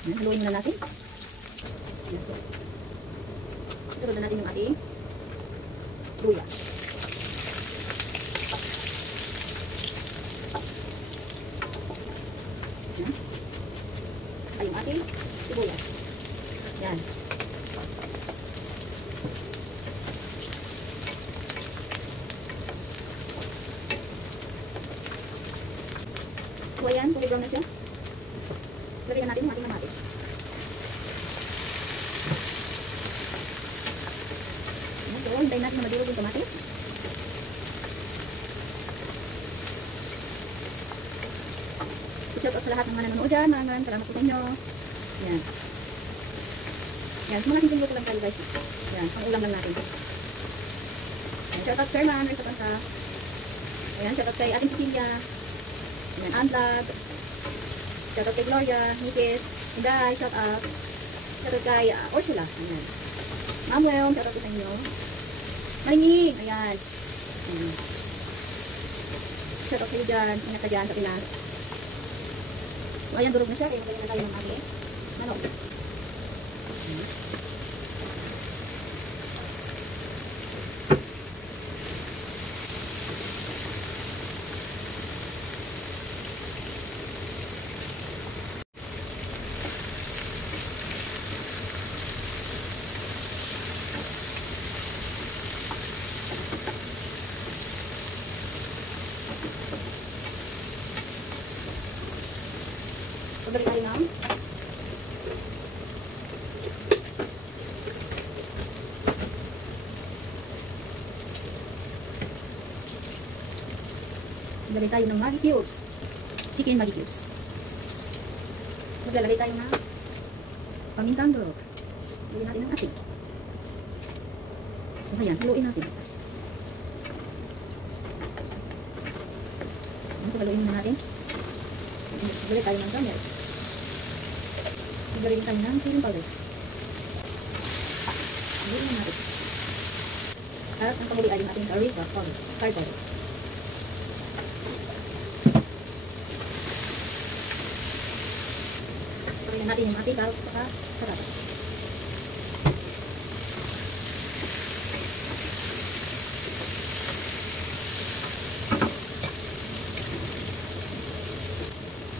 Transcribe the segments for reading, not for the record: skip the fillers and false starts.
Yan, haluin muna natin. Yan. Sunod na natin yung ating luya. Yan. Ay, yung ating sibuyas. Yan. So, ayan, kulay brown na siya. Lagyan natin yung ating kamatis. Ayan, so, hintayin natin na madurog yung kamatis. So, shout out sa lahat ng mga nanonood dyan. Maraming salamat po sa inyo. Ayan. Ayan, so mga simple luto lang tayo guys. Ayan, pang ulam lang natin. Ayan, shout out Sherman, Ray Sapanta. Ayan, shout out kay ating Cecilia. Ayan, Anlag. Shout out kay Gloria, Nikis, Inday, shout out. Shout out kay Ursula. Ayan. Ma'am Weong, shout out po sa inyo. Maringing, ayan. Ayan. Shout out kayo dyan, ingat ka dyan sa Pinas. So, ayan, durog na siya. Kaya kaya na tayo ng ating manok. Ayan. Pabalik tayo ng Maggi cubes. Chicken Maggi cubes. Maglalagay tayo ng pamintang durog. Lagyan natin ng asin. So, ayan, haluin natin. So, haluin muna natin. Maglalagay tayo ng gamel. Maglalagay tayo ng siling powder. Haluin natin. At ang panguli ay natin curry powder. Curry powder. Pagkain natin yung ating karot at sarap.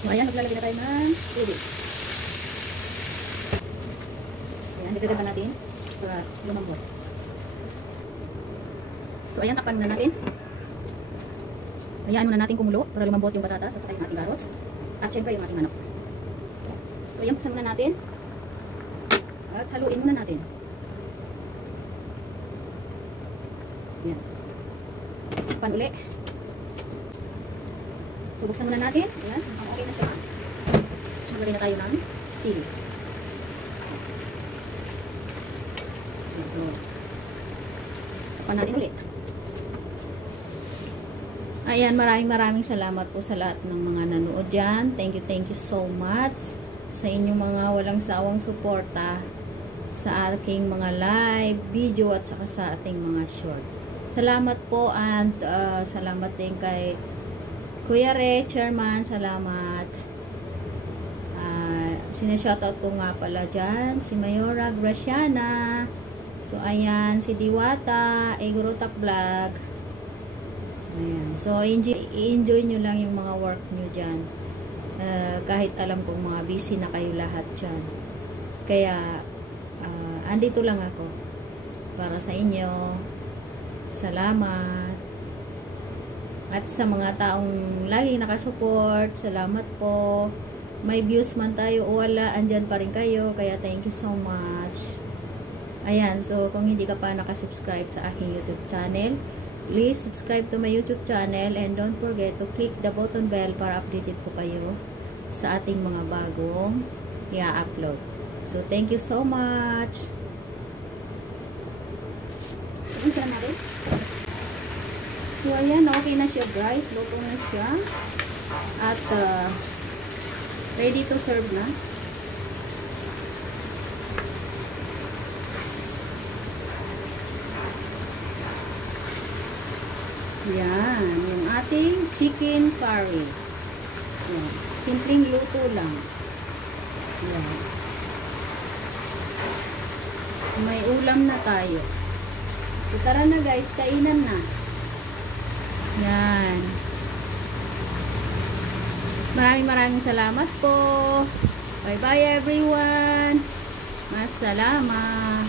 So, ayan, maglalagay na tayo ng tubig. Ayan, dagdagan pa natin para lumambot. So, ayan, takpan na natin. Hayaan muna natin kumulo para lumambot yung patatas at yung ating carrots. At syempre yung ating manok. So, ayan, buksan muna natin. At haluin muna natin. Ayan. Takpan uli. So, buksan muna natin. Ayan, so, okay na siya. So, lagay na tayo ng sili. Ayan, so, takpan natin ulit. Ayan, maraming salamat po sa lahat ng mga nanood dyan. Thank you so much sa inyong mga walang sawang suporta sa aking mga live video at saka sa ating mga short. Salamat po and salamat din kay Kuya Re, Chairman, salamat. Sinashoutout ko nga pala dyan si Mayora Graciana. So ayan, si Diwata, Egurutak Vlog. Ayan. So, i-enjoy nyo lang yung mga work nyo dyan. Kahit alam kong mga busy na kayo lahat dyan. Kaya, andito lang ako para sa inyo. Salamat. At sa mga taong laging nakasupport, salamat po. May views man tayo o wala, andyan pa rin kayo. Kaya, thank you so much. Ayan. So, kung hindi ka pa nakasubscribe sa aking YouTube channel, please subscribe to my YouTube channel and don't forget to click the button bell para updated po kayo sa ating mga bagong i-upload. So, thank you so much. So, ayan, okay na siya guys. Luto na siya. At, ready to serve na. Yan, yung ating chicken curry. Yan, simpleng luto lang. Yan. may ulam na tayo. So, tara na guys, kainan na. Yan. Maraming salamat po. Bye bye everyone. Masalamat.